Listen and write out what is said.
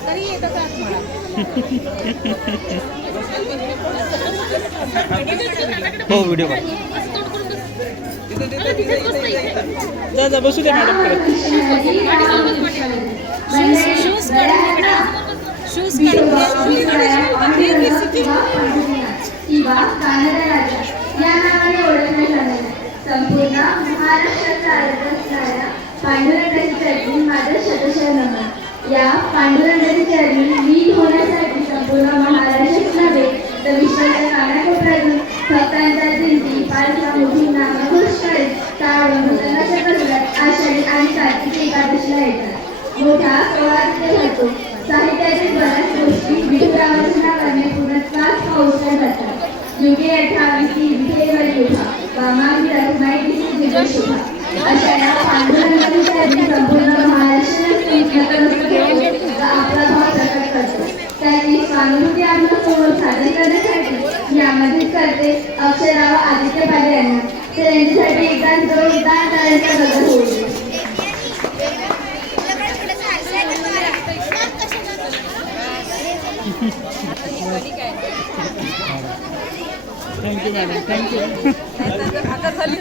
तरी येतं का तुम्हाला हो व्हिडिओ काढ जा जा बसू दे मॅडम शूज शूज संपूर्ण महाराष्ट्रात पांडुरंगाची चटणी लीन होण्यासाठी संपूर्ण महाराष्ट्रात नव्हे तर विश्वाच्या भक्तांच्या दिंडी पालख्या आषाढी आणि कार्तिक एकादशीला येतात. मोठा सोहळा होतो. साहित्यातील बऱ्याच गोष्टी विठुरावाच्या नावाने पूर्णत्वास पोहोचल्या जातात. युगे अठ्ठावीसी अशा या पांडुरंगाची चरणी संपूर्ण स्वानुभूती आपला सोहळ सादर करण्यासाठी यामधील करते अक्षराव आदित्य पाले यांना. तर यांच्यासाठी एकदा जोरदार टाळ्यांचा गजर होईल. थँक्यू मॅडम थँक्यू आता झाली